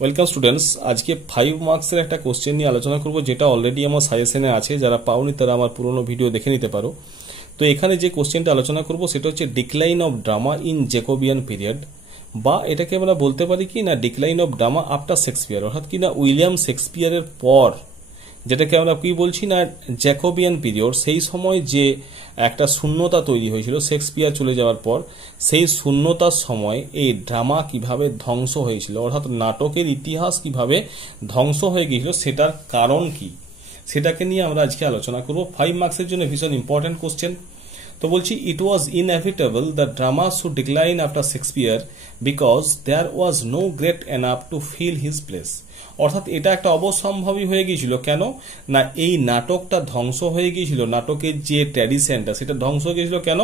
Welcome students, আজকে 5 মার্কসের একটা কোশ্চেন নিয়ে আলোচনা করব, যেটা অলরেডি আমার সাজেশনে আছে। যারা পাওনি তারা আমার পুরনো ভিডিও দেখে নিতে পারো। তো এখানে যে কোশ্চেনটা আলোচনা করব সেটা হচ্ছে decline of drama in Jacobian period, বা এটাকে আমরা বলতে পারি কি না decline of drama after Shakespeare, অর্থাৎ কি না উইলিয়াম শেক্সপিয়ারের পর, যেটাকে আমরা কি বলছি না জ্যাকোবিয়ান পিরিয়ড। সেই সময় যে একটা শূন্যতা তৈরি হয়েছিল শেক্সপিয়ার চলে যাওয়ার পর, সেই শূন্যতার সময় এই ড্রামা কিভাবে ধ্বংস হয়েছিল, অর্থাৎ নাটকের ইতিহাস কিভাবে ধ্বংস হয়ে গিয়েছিল, সেটার কারণ কি, সেটাকে নিয়ে আমরা আজকে আলোচনা করব। 5 মার্কসের জন্য ভীষণ ইম্পর্টেন্ট কোশ্চেন। তো বলছি, it was inevitable that drama should decline after Shakespeare because there was no great enough to fill his place. অর্থাৎ এটা একটা অবশ্যম্ভাবী হয়ে গিয়েছিল। কেন না এই নাটকটা ধ্বংস হয়ে গিয়েছিল, নাটকের যে ট্র্যাডিশনটা সেটা ধ্বংস হয়ে গিয়েছিল। কেন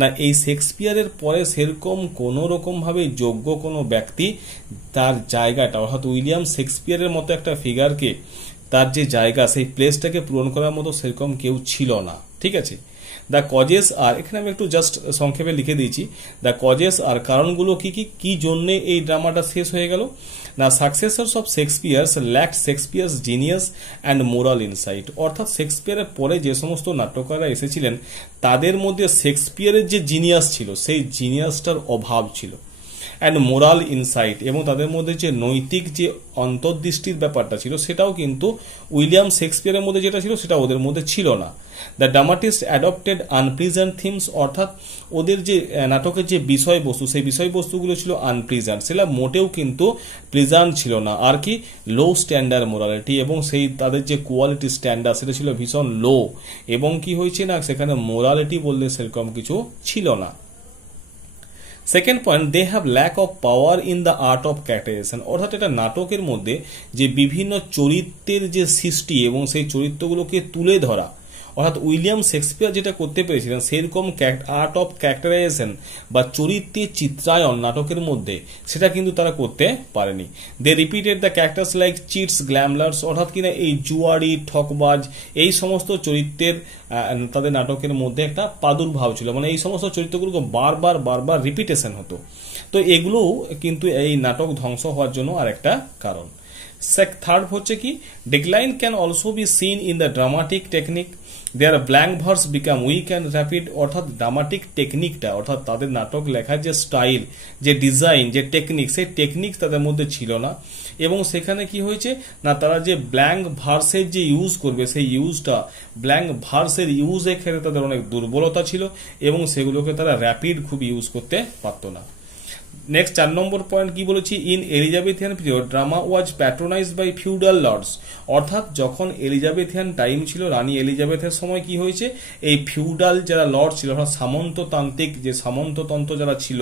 না এই শেক্সপিয়ারের পরে সেরকম কোনো রকমভাবে যোগ্য কোনো ব্যক্তি তার জায়গাটা, অর্থাৎ উইলিয়াম শেক্সপিয়ারের মতো একটা ফিগারকে তার যে জায়গা সেই প্লেসটাকে পূরণ করার মতো সেরকম কেউ ছিল না। ঠিক আছে, দ্য কজেস আর, এখানে আমি একটু জাস্ট সংক্ষেপে লিখে দিয়েছি, দ্য কজেস আর কারণগুলো কি কি কি জন্যে এই ড্রামাটা শেষ হয়ে গেল না successors of Shakespeare's lacked Shakespeare's genius and moral insight. অর্থাৎ শেক্সপিয়ারের পরে যে সমস্ত নাট্যকাররা এসেছিলেন তাদের মধ্যে শেক্সপিয়ারের যে জিনিয়াস ছিল সেই জিনিয়াসটার অভাব ছিল, অ্যান্ড মোরাল ইনসাইট, এবং তাদের মধ্যে যে নৈতিক যে অন্তর্দৃষ্টির ব্যাপারটা ছিল সেটাও কিন্তু উইলিয়াম শেক্সপিয়ারের মধ্যে যেটা ছিল সেটা ওদের মধ্যে ছিল না। The dramatist adopted unpleasant themes, অর্থাৎ ওদের যে নাটকের যে বিষয়বস্তু সেই বিষয়বস্তুগুলো ছিল আনপ্লিজেন্ট, সেটা মোটেও কিন্তু প্লিজেন্ট ছিল না। আর কি লো স্ট্যান্ডার্ড মোরালিটি, এবং সেই তাদের যে কোয়ালিটি স্ট্যান্ডার্ড সেটা ছিল ভীষণ লো, এবং কি হয়েছে না সেখানে মোরালিটি বললে সেরকম কিছু ছিল না। Second point, they have lack of power in the art of characterization. অর্থাৎ এটা নাটকের মধ্যে যে বিভিন্ন চরিত্রের যে সৃষ্টি এবং সেই চরিত্রগুলোকে তুলে ধরা, অর্থাৎ উইলিয়াম শেক্সপিয়ার যেটা করতে পেরেছিলেন সেরকম আর্ট অফ ক্যারেক্টারাইজেশন বা চরিত্রের চিত্রায়ন নাটকের মধ্যে সেটা কিন্তু তারা করতে পারেনি। They repeated the characters like cheats gamblers, অর্থাৎ কিনা এই জুয়ারি ঠকবাজ এই সমস্ত চরিত্রের তাদের নাটকের মধ্যে একটা প্রাদুর্ভাব ছিল, মানে এই সমস্ত চরিত্রগুলোকে বারবার বারবার রিপিটেশন হতো। তো এগুলো কিন্তু এই নাটক ধ্বংস হওয়ার জন্য আর একটা কারণ। থার্ড হচ্ছে কি decline can also be seen in the dramatic technique, their blank verse become weak and rapid. অর্থাৎ ড্রামাটিক টেকনিকটা, অর্থাৎ তাদের নাটক লেখার যে স্টাইল, যে ডিজাইন, যে টেকনিক, সেই টেকনিক তাদের মধ্যে ছিল না। এবং সেখানে কি হয়েছে না তারা যে ব্ল্যাঙ্ক ভার্সের যে ইউজ করবে সেই ইউজটা, ব্ল্যাঙ্ক ভার্সের ইউজের ক্ষেত্রে তাদের অনেক দুর্বলতা ছিল, এবং সেগুলোকে তারা র্যাপিড খুব ইউজ করতে পারত না। নেক্সট 4 নম্বর পয়েন্ট কি বলেছি, in Elizabethan period drama was patronized by feudal lords. অর্থাৎ যখন এলিজাবেথিয়ান টাইম ছিল, রানী এলিজাবেথের সময় কি হয়েছে, এই ফিউডাল যারা লর্ড ছিল, অর্থাৎ সামন্ততান্ত্রিক যে সামন্ততন্ত্র যারা ছিল,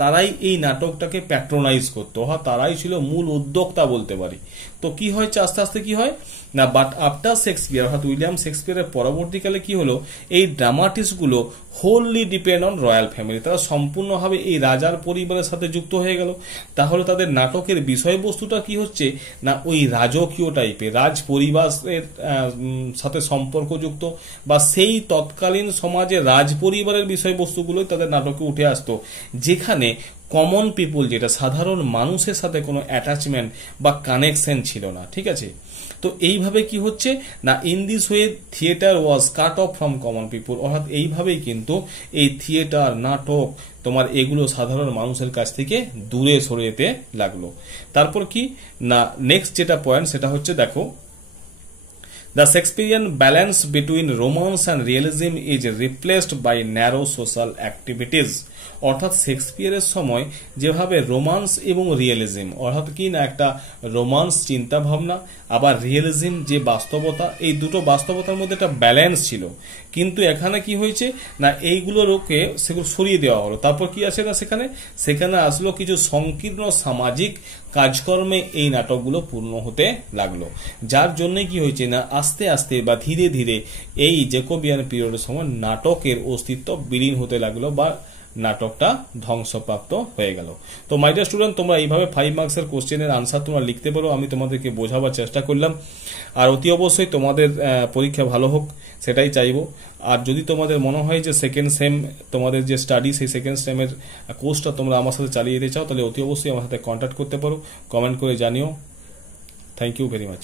তারাই এই নাটকটাকে প্যাট্রোনাইজ করতো, অর্থাৎ তারাই ছিল মূল উদ্যোক্তা বলতে পারি। তো কি হয়েছে আস্তে আস্তে কি হয় না, বাট আফটার শেক্সপিয়ার, অর্থাৎ উইলিয়াম শেক্সপিয়ারের পরবর্তীকালে কি হলো, এই ড্রামাটিস্টগুলো wholly depend on royal family, তারা সম্পূর্ণভাবে এই রাজার পরিবারের সাথে যুক্ত হয়ে গেল। তাহলে তাদের নাটকের বিষয়বস্তুটা কি হচ্ছে না ওই রাজকীয় টাইপের, রাজ পরিবারের সাথে সম্পর্কযুক্ত, বা সেই তৎকালীন সমাজে রাজ পরিবারের বিষয়বস্তুগুলোই তাদের নাটকে উঠে আসতো, যেখানে কমন পিপুল, যেটা সাধারণ মানুষের সাথে কোনো অ্যাটাচমেন্ট বা কানেকশন ছিল না। ঠিক আছে, তো এইভাবে কি হচ্ছে না in this way theatre was cut off from common পিপুল, অর্থাৎ এইভাবেই কিন্তু এই থিয়েটার, নাটক তোমার এগুলো সাধারণ মানুষের কাছ থেকে দূরে সরে যেতে লাগলো। তারপর কি না নেক্সট যেটা পয়েন্ট সেটা হচ্ছে দেখো, the Shakespearean balance between romance and realism is replaced by narrow social activities. অর্থাৎ শেক্সপিয়ারের সময় যেভাবে রোমান্স এবং রিয়েলিজম, অর্থাৎ কি না একটা রোমান্স চিন্তা ভাবনা আবার রিয়েলিজম যে বাস্তবতা, এই দুটো বাস্তবতার মধ্যে একটা ব্যালেন্স ছিল, কিন্তু এখানে কি হয়েছে না এইগুলোকে সেগুলো সরিয়ে দেওয়া হলো। তারপর কি আছে না সেখানে আসলো কিছু সংকীর্ণ সামাজিক কাজকর্মে এই নাটকগুলো পূর্ণ হতে লাগলো, যার জন্য কি হয়েছে না আস্তে আস্তে বা ধীরে ধীরে এই জ্যাকোবিয়ান পিরিয়ডের সময় নাটকের অস্তিত্ব বিলীন হতে লাগলো, বা নাটকটা ধ্বংসপ্রাপ্ত হয়ে গেল। তো মাই ডিয়ার স্টুডেন্ট, তোমরা এইভাবে 5 মার্কসের কোশ্চেনের আনসার তোমরা লিখতে পারো। আমি তোমাদেরকে বোঝাবার চেষ্টা করলাম, আর অতি অবশ্যই তোমাদের পরীক্ষা ভালো হোক সেটাই চাইবো। আর যদি তোমাদের মনে হয় যে সেকেন্ড সেম তোমাদের যে স্টাডি, সেই সেকেন্ড সেমের কোর্সটা তোমরা আমার সাথে চালিয়ে যেতে চাও, তাহলে অতি অবশ্যই আমার সাথে কন্ট্যাক্ট করতে পারো, কমেন্ট করে জানিও। Thank you very much.